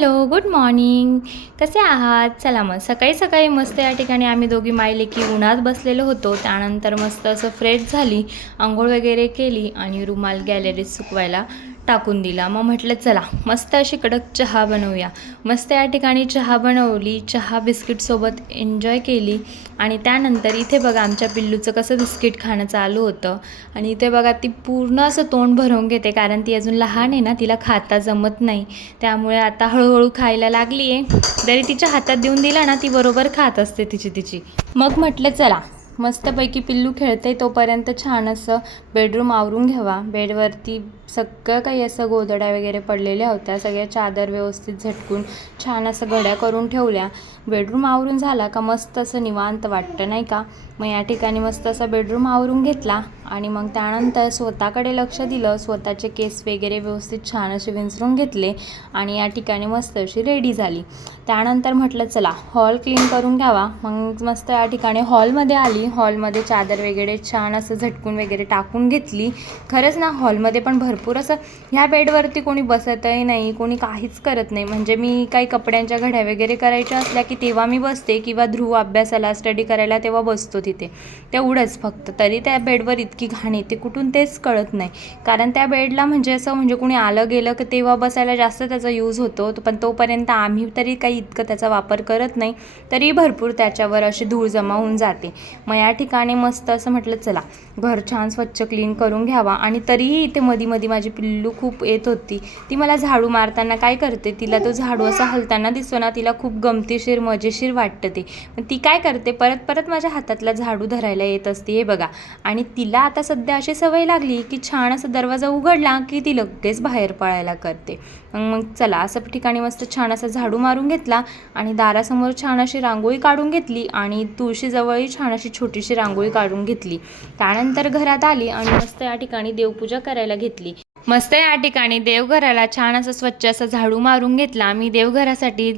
Hello good morning. कसे आहात? चला मग सकाळी सकाळी मस्त या ठिकाणी आम्ही दोघी मायले की उन्हात बसलेलो होतो. त्यानंतर मस्त असं फ्रेश झाली आंघोळ वगैरे केली आणि रुमाल गॅलरीत सुकवायला टाकून दिला. मग म्हटलं चला मस्त अशी कडक चहा बनवूया. मस्त या ठिकाणी चहा बनवली चहा बिस्किटसोबत एन्जॉय केली. आणि त्यानंतर इथे बघा आमच्या पिल्लूचं कसं बिस्किट खाणं चालू होतं. आणि इथे बघा ती पूर्ण असं तोंड भरवून घेते कारण ती अजून लहान आहे ना तिला खाता जमत नाही. त्यामुळे आता हळूहळू खायला लागली आहे जरी तिच्या हातात देऊन दिला ना ती बरोबर खात असते तिची तिची. मग म्हटलं चला मस्तपैकी पिल्लू खेळते तोपर्यंत छान असं बेडरूम आवरून घ्यावा. बेडवरती सगळं काही असं गोधड्या वगैरे पडलेल्या होत्या. सगळ्या चादर व्यवस्थित झटकून छान असं घड्या करून ठेवल्या. बेडरूम आवरून झाला का मस्त असं निवांत वाटतं नाही का? मग या ठिकाणी मस्त असा बेडरूम आवरून घेतला आणि मग त्यानंतर स्वतःकडे लक्ष दिलं. स्वतःचे केस वगैरे व्यवस्थित छान असे विंचरून घेतले आणि या ठिकाणी मस्त अशी रेडी झाली. त्यानंतर म्हटलं चला हॉल क्लीन करून घ्यावा. मग मस्त या ठिकाणी हॉलमध्ये आली. हॉलमध्ये चादर वगैरे छान असं झटकून वगैरे टाकून घेतली. खरंच ना हॉलमध्ये पण भरपूर असं ह्या बेडवरती कोणी बसतही नाही कोणी काहीच करत नाही. म्हणजे मी काही कपड्यांच्या घड्या वगैरे करायच्या असल्या की तेव्हा मी बसते किंवा ध्रुव अभ्यासाला स्टडी करायला तेव्हा बसतो तिथे. तेवढंच फक्त. तरी त्या बेडवर इतकी घाण येते कुठून तेच कळत नाही. कारण त्या बेडला म्हणजे असं म्हणजे कुणी आलं गेलं की तेव्हा बसायला जास्त त्याचा यूज होतो. पण तोपर्यंत आम्ही तरी काही इतकं त्याचा वापर करत नाही तरी भरपूर त्याच्यावर अशी धूळ जमा होऊन जाते. मग या ठिकाणी मस्त असं म्हटलं चला घर छान स्वच्छ क्लीन करून घ्यावा. आणि तरीही इथे मधी मधी माझी पिल्लू खूप येत होती. ती मला झाडू मारताना काय करते तिला तो झाडू असा हलताना दिसतो ना तिला खूप गमतीशीर मजेशीर वाटतं ते. पण ती काय करते परत परत माझ्या हातातला झाडू धरायला येत असते हे बघा. आणि तिला आता सध्या अशी सवय लागली की छान असा दरवाजा उघडला की ती लगेच बाहेर पळायला करते. मग मग चला असं ठिकाणी मस्त छान असा झाडू मारून घेतला आणि दारासमोर छान अशी रांगोळी काढून घेतली आणि तुळशीजवळही छान अशी छोटीशी रांगोळी काढून घेतली. त्यानंतर घरात आली आणि मस्त या ठिकाणी देवपूजा करायला घेतली. मस्त या ठिकाणी देवघराला छान असं स्वच्छ असं झाडू मारून घेतला. मी देवघरासाठी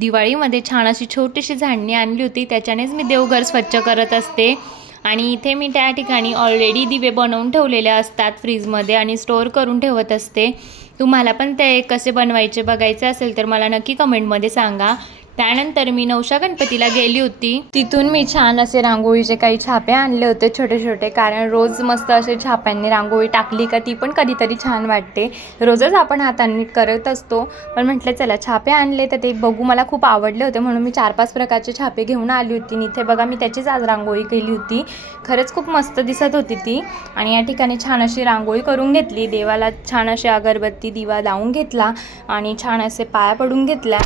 दिवाळीमध्ये छान अशी छोटीशी झाडणी आणली होती. त्याच्यानेच मी देवघर स्वच्छ करत असते. आणि इथे मी त्या ठिकाणी ऑलरेडी दिवे बनवून ठेवलेले असतात फ्रीजमध्ये आणि स्टोअर करून ठेवत असते. तुम्हाला पण ते कसे बनवायचे बघायचे असेल तर मला नक्की कमेंटमध्ये सांगा. त्यानंतर मी नवशा गणपतीला गेली होती. तिथून मी छान असे रांगोळीचे काही छापे आणले होते छोटे छोटे कारण रोज मस्त असे छाप्यांनी रांगोळी टाकली का ती पण कधीतरी छान वाटते. रोजच आपण हातांनी करत असतो. पण म्हटलं चला छापे आणले तर ते बघू मला खूप आवडले होते. म्हणून मी चार पाच प्रकारचे छापे घेऊन आली होती. आणि इथे बघा मी त्याचीच आज रांगोळी केली होती. खरंच खूप मस्त दिसत होती ती. आणि या ठिकाणी छान अशी रांगोळी करून घेतली. देवाला छान अशी अगरबत्ती दिवा लावून घेतला आणि छान असे पाया पडून घेतल्या.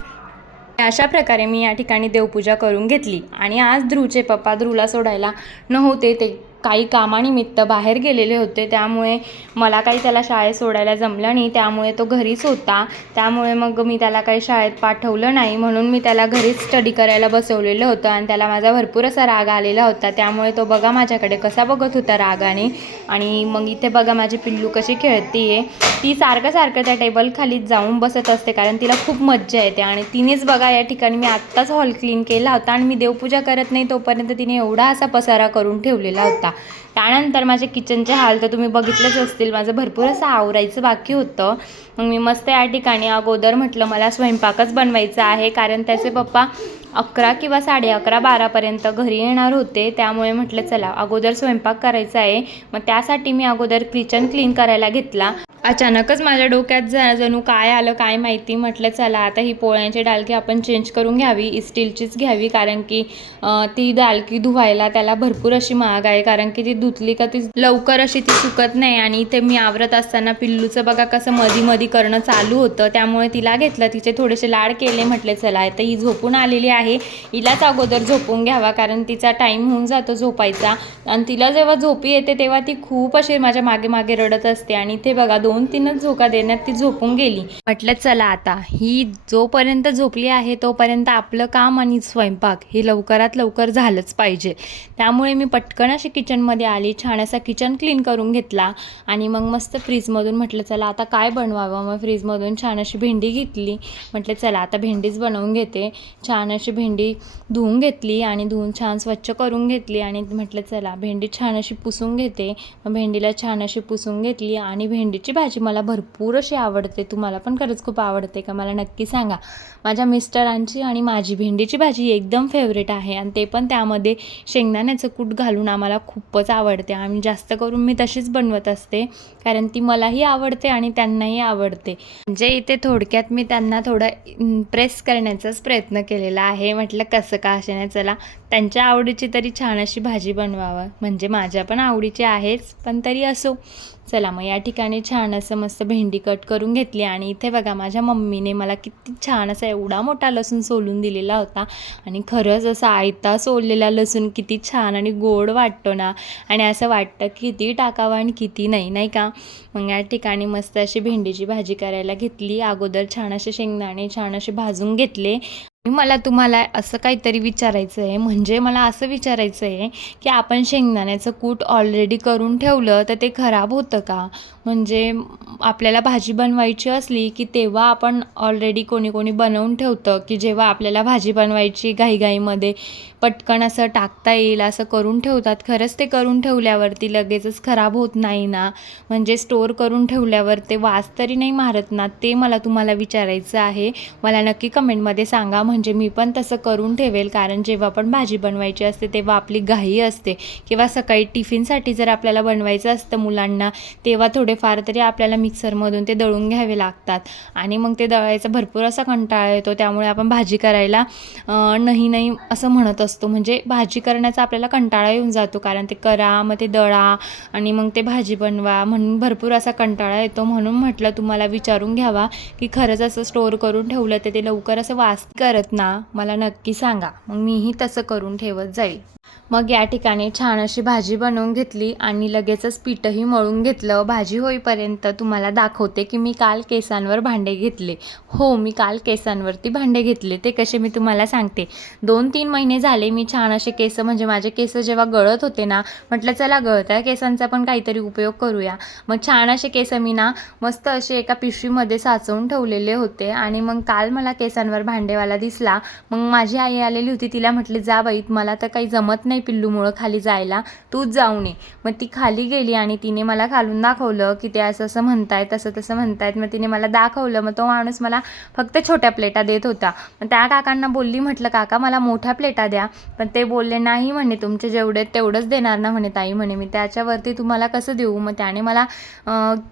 अशा प्रकारे मी या ठिकाणी देवपूजा करून घेतली. आणि आज ध्रुवचे पप्पा ध्रुवला सोडायला नव्हते ते. काही कामानिमित्त बाहेर गेलेले होते. त्यामुळे मला काही त्याला शाळेत सोडायला जमलं नाही. त्यामुळे तो घरीच होता. त्यामुळे मग मी त्याला काही शाळेत पाठवलं नाही. म्हणून मी त्याला घरीच स्टडी करायला बसवलेलं होतं आणि त्याला माझा भरपूर असा राग आलेला होता. त्यामुळे तो बघा माझ्याकडे कसा बघत होता रागाने. आणि मग इथे बघा माझी पिल्लू कशी खेळते आहे ती सारखं सारखं त्या टेबल खाली जाऊन बसत असते. कारण तिला खूप मज्जा येते. आणि तिनेच बघा या ठिकाणी मी आत्ताच हॉल क्लीन केला होता. आणि मी देवपूजा करत नाही तोपर्यंत तिने एवढा असा पसारा करून ठेवलेला होता. त्यानंतर माझे किचनचे हाल तर तुम्ही बघितलंच असतील. माझं भरपूर असं आवरायचं बाकी होतं. मग मी मस्त या ठिकाणी अगोदर म्हटलं मला स्वयंपाकच बनवायचा आहे. कारण त्याचे पप्पा अकरा किंवा साडे अकरा बारापर्यंत घरी येणार होते. त्यामुळे म्हटलं चला अगोदर स्वयंपाक करायचा आहे. मग त्यासाठी मी अगोदर किचन क्लीन करायला घेतला. अचानकच माझ्या डोक्यात जा जणू काय आलं काय माहिती? म्हटलं चला आता ही पोळ्यांची डालकी आपण चेंज करून घ्यावी स्टीलचीच घ्यावी कारण की ती डालकी धुवायला त्याला भरपूर अशी महाग आहे कारण की ती धुतली का ती लवकर अशी ती सुकत नाही आणि ते मी आवरत असताना पिल्लूचं बघा कसं मधी मधी करणं चालू होतं. त्यामुळे तिला घेतलं तिचे थोडेसे लाड केले. म्हटले चला आता ही झोपून आलेली आहे. हिलाच अगोदर झोपून घ्यावा कारण तिचा टाईम होऊन जातो झोपायचा. आणि तिला जेव्हा झोपी येते तेव्हा ती खूप अशी माझ्या मागे मागे रडत असते. आणि इथे बघा दोन तीनच झोका देण्यात ती झोपून गेली. म्हटलं चला आता ही जोपर्यंत झोपली आहे तोपर्यंत आपलं काम आणि स्वयंपाक हे लवकरात लवकर झालंच पाहिजे. त्यामुळे मी पटकन अशी किचनमध्ये आली छान असा किचन क्लीन करून घेतला. आणि मग मस्त फ्रीजमधून म्हटलं चला आता काय बनवावं? मग फ्रीजमधून छान अशी भेंडी घेतली. म्हटलं चला आता भेंडीच बनवून घेते. छान अशी भेंडी धुवून घेतली आणि धुवून छान स्वच्छ करून घेतली आणि म्हटलं चला भेंडी छान अशी पुसून घेते. मग भेंडीला छान अशी पुसून घेतली आणि भेंडीची भाजी मला भरपूर अशी आवडते. तुम्हाला पण खरंच खूप आवडते का? मला नक्की सांगा. माझ्या मिस्टरांची आणि माझी भेंडीची भाजी एकदम फेवरेट आहे आणि ते पण त्यामध्ये शेंगदाण्याचं कूट घालून आम्हाला खूपच आवडते. आम्ही जास्त करून मी तशीच बनवत असते कारण ती मलाही आवडते आणि त्यांनाही आवडते. म्हणजे इथे थोडक्यात मी त्यांना थोडं इम्प्रेस करण्याचाच प्रयत्न केलेला आहे. म्हटलं कसं का असे नाही चला. त्यांच्या आवडीची तरी छान अशी भाजी बनवावं. म्हणजे माझ्या पण आवडीची आहेच पण तरी असो. चला मग या ठिकाणी छान असं मस्त भेंडी कट करून घेतली आणि इथे बघा माझ्या मम्मीने मला किती छान असा एवढा मोठा लसूण सोलून दिलेला होता. आणि खरंच असा आयता सोललेला लसूण किती छान आणि गोड वाटतो ना. आणि असं वाटतं किती टाकावं आणि किती नाही नाही का? मग या ठिकाणी मस्त अशी भेंडीची भाजी करायला घेतली. अगोदर छान असे शेंगदाणे छान असे भाजून घेतले. मला तुम्हाला असं काहीतरी विचारायचं आहे म्हणजे मला असं विचारायचं आहे की आपण शेंगदाण्याचं कूट ऑलरेडी करून ठेवलं तर ते खराब होतं का? म्हणजे आपल्याला भाजी बनवायची असली की तेव्हा आपण ऑलरेडी कोणी कोणी बनवून ठेवतं की जेव्हा आपल्याला भाजी बनवायची घाईघाईमध्ये पटकन असं टाकता येईल असं करून ठेवतात. खरंच ते करून ठेवल्यावरती लगेचच खराब होत नाही ना. म्हणजे स्टोअर करून ठेवल्यावर ते वास तरी नाही मारत ना ते मला तुम्हाला विचारायचं आहे. मला नक्की कमेंटमध्ये सांगा. म्हणजे मी पण तसं करून ठेवेल. कारण जेव्हा पण भाजी बनवायची असते तेव्हा आपली घाई असते. किंवा सकाळी टिफिनसाठी जर आपल्याला बनवायचं असतं मुलांना तेव्हा थोडेफार तरी आपल्याला मिक्सरमधून ते दळून घ्यावे लागतात. आणि मग ते दळायचा भरपूर असा कंटाळा येतो. त्यामुळे आपण भाजी करायला नाही नाही असं म्हणत असतो. म्हणजे भाजी करण्याचा आपल्याला कंटाळा येऊन जातो. कारण ते करा मग ते दळा आणि मग ते भाजी बनवा म्हणून भरपूर असा कंटाळा येतो. म्हणून म्हटलं तुम्हाला विचारून घ्यावा की खरंच असं स्टोअर करून ठेवलं तर ते लवकर असं वास करत ना? मला नक्की सांगा. मग मीही तसं करून ठेवत जाईल. मग या ठिकाणी छान अशी भाजी बनवून घेतली आणि लगेचच पीठही मळून घेतलं. भाजी होईपर्यंत तुम्हाला दाखवते की मी काल केसांवर भांडे घेतले. हो मी काल केसांवरती भांडे घेतले. ते कसे मी तुम्हाला सांगते. दोन तीन महिने झाले मी छान असे केस म्हणजे माझे केस जेव्हा गळत होते ना म्हटलं चला गळत्या केसांचा पण काहीतरी उपयोग करूया. मग छान असे केस मी ना मस्त असे एका पिशवीमध्ये साचवून ठेवलेले होते. आणि मग काल मला केसांवर भांडेवाला दिसला. मग माझी आई आलेली होती. तिला म्हटले जा बाई मला तर काही जमत नाही पिल्लूमुळं खाली जायला तूच जाऊ नये. मग ती खाली गेली आणि तिने मला खालून दाखवलं की ते असं असं म्हणतायत तसं तसं म्हणतायत. मग तिने मला दाखवलं मग तो माणूस मला फक्त छोट्या प्लेटा देत होता. मग त्या काकांना बोलली म्हटलं काका मला मोठ्या प्लेटा द्या. पण ते बोलले नाही म्हणे तुमचे जेवढे तेवढंच देणार ना म्हणे ताई म्हणे मी त्याच्यावरती तुम्हाला कसं देऊ? मग त्याने मला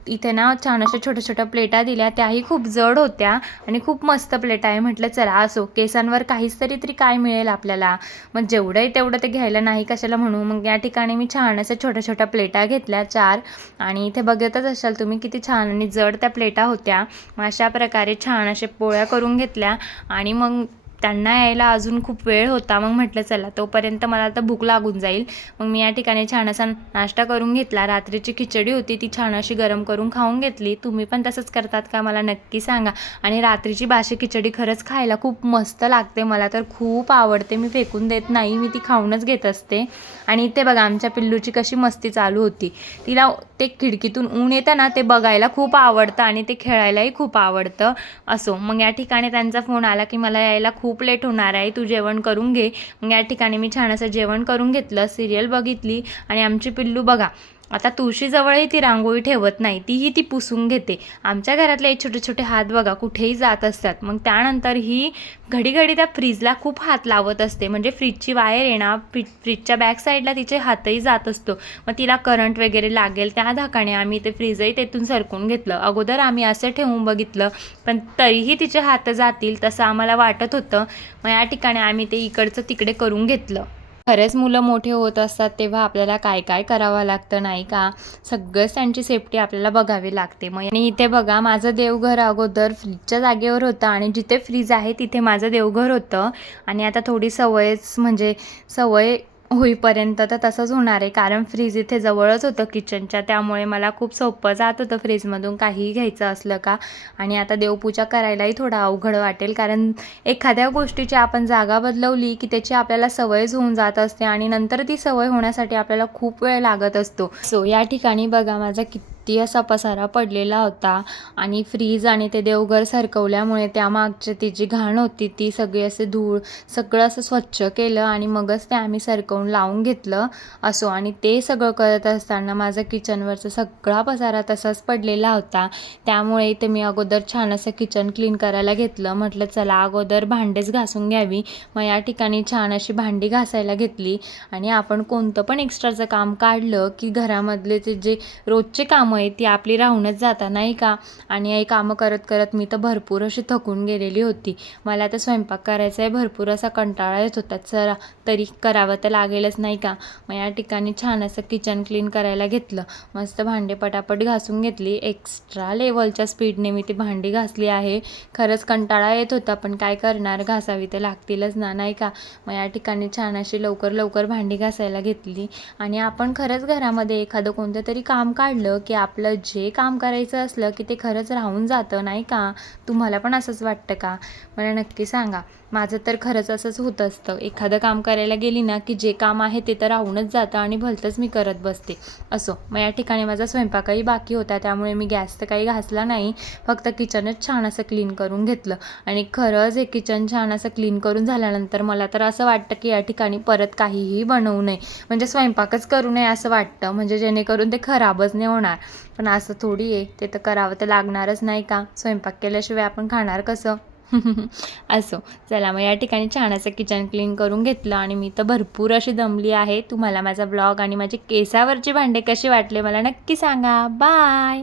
इथे ना छान अशा छोट्या छोट्या प्लेटा दिल्या. त्याही खूप जड होत्या आणि खूप मस्त प्लेटा आहे. म्हटलं चला असो. केसांवर काहीच तरी तरी काय मिळेल आपल्याला. मग जेवढं आहे तेवढं ते घ्यायला नाही कशाला म्हणू. मग या ठिकाणी मी छान अशा छोट्या छोट्या प्लेटा घेतल्या चार. आणि इथे बघतच असाल तुम्ही किती छान आणि जड त्या प्लेटा होत्या. मग अशा प्रकारे छान असे पोळ्या करून घेतल्या. आणि मग त्यांना यायला अजून खूप वेळ होता. मग म्हटलं चला तोपर्यंत मला आता भूक लागून जाईल. मग मी या ठिकाणी छान असा नाश्ता करून घेतला. रात्रीची खिचडी होती ती छान अशी गरम करून खाऊन घेतली. तुम्ही पण तसंच करतात का? मला नक्की सांगा. आणि रात्रीची बाशी खिचडी खरंच खायला खूप मस्त लागते. मला तर खूप आवडते. मी फेकून देत नाही. मी ती खाऊनच घेत असते. आणि इथे बघा आमच्या पिल्लूची कशी मस्ती चालू होती. तिला ते खिडकीतून ऊन येतं ना ते बघायला खूप आवडतं आणि ते खेळायलाही खूप आवडतं. असो मग या ठिकाणी त्यांचा फोन आला की मला यायला खूप खूप लेट होणार आहे. तू जेवण करून घे. मग या ठिकाणी मी छान असं जेवण करून घेतलं सिरियल बघितली आणि आमची पिल्लू बघा. आता तुळशीजवळही ती रांगोळी ठेवत नाही तीही ती पुसून घेते. आमच्या घरातले हे छोटे छोटे हात बघा कुठेही जात असतात. मग त्यानंतर ही घडी घडी त्या फ्रीजला खूप हात लावत असते. म्हणजे फ्रीजची वायर येणार फ्रीज फ्रीजच्या बॅक साईडला तिचे हातही जात असतो. मग तिला करंट वगैरे लागेल त्या धाकाने आम्ही ते फ्रीजही तेथून सरकून घेतलं. अगोदर आम्ही असं ठेवून बघितलं पण तरीही तिचे हात जातील तसं आम्हाला वाटत होतं. मग या ठिकाणी आम्ही ते इकडचं तिकडे करून घेतलं. खरेच मुलं मोठे होत असतात तेव्हा आपल्याला काय काय करावं लागतं नाही का? सगळंच त्यांची सेफ्टी आपल्याला बघावी लागते. मग आणि इथे बघा माझं देवघर अगोदर फ्रीजच्या जागेवर होतं आणि जिथे फ्रीज आहे तिथे माझं देवघर होतं. आणि आता थोडी सवयच म्हणजे सवय होईपर्यंत तर तसंच होणार आहे. कारण फ्रीज इथे जवळच होतं किचनच्या त्यामुळे मला खूप सोपं जात होतं फ्रीजमधून काहीही घ्यायचं असलं का. आणि आता देवपूजा करायलाही थोडं अवघड वाटेल. कारण एखाद्या गोष्टीची आपण जागा बदलवली की त्याची आपल्याला सवयच होऊन जात असते. आणि नंतर ती सवय होण्यासाठी आपल्याला खूप वेळ लागत असतो. सो या ठिकाणी बघा माझा किती असा पसारा पडलेला होता आणि फ्रीज आणि ते देवघर सरकवल्यामुळे त्यामागची ती जी घाण होती ती सगळी असे धूळ सगळं असं स्वच्छ केलं आणि मगच ते आम्ही सरकवून लावून घेतलं असो. आणि ते सगळं करत असताना माझं किचनवरचा सगळा पसारा तसाच पडलेला होता. त्यामुळे इथे मी अगोदर छान असं किचन क्लीन करायला घेतलं. म्हटलं चला अगोदर भांडेच घासून घ्यावी. मग या ठिकाणी छान अशी भांडी घासायला घेतली आणि आपण कोणतं पण एक्स्ट्राचं काम काढलं की घरामधले ते जे रोजचे कामं आहेत ती आपली राहूनच जाता नाही का? आणि आई कामं करत करत मी तर भरपूर अशी थकून गेलेली होती. मला तर स्वयंपाक करायचा आहे भरपूर असा कंटाळा येत होता. चला तरी करावं तर लागेलच नाही का? मग या ठिकाणी छान असं किचन क्लीन करायला घेतलं. मस्त भांडे पटापट घासून घेतली. एक्स्ट्रा लेवलच्या स्पीडने मी ती भांडी घासली आहे. खरंच कंटाळा येत होता पण काय करणार? घासावी तर लागतीलच ना नाही का? मग या ठिकाणी छान अशी लवकर लवकर भांडी घासायला घेतली. आणि आपण खरंच घरामध्ये एखादं कोणतं तरी काम काढलं की आपलं जे काम करायचं असलं की ते खरंच राहून जातं नाही का? तुम्हाला पण असंच वाटतं का? मला नक्की सांगा. माझं तर खरंच असंच होत असतं. एखादं काम करायला गेली ना की जे काम आहे ते तर राहूनच जातं आणि भलतंच मी करत बसते. असो मग या ठिकाणी माझा स्वयंपाकही बाकी होता त्यामुळे मी गॅस तर काही घासला नाही. फक्त किचनच छान असं क्लीन करून घेतलं. आणि खरंच हे किचन छान असं क्लीन करून झाल्यानंतर मला तर असं वाटतं की या ठिकाणी परत काहीही बनवू नये. म्हणजे स्वयंपाकच करू नये असं वाटतं. म्हणजे जेणेकरून ते खराबच नाही होणार. पण असं थोडी आहे. ते तर करावं तर लागणारच नाही का? स्वयंपाक केल्याशिवाय आपण खाणार कसं? असो. चला मग या ठिकाणी छान असं किचन क्लीन करून घेतलं आणि मी तर भरपूर अशी दमली आहे. तुम्हाला माझा ब्लॉग आणि माझे केसावरचे भांडे कसे वाटले मला नक्की सांगा. बाय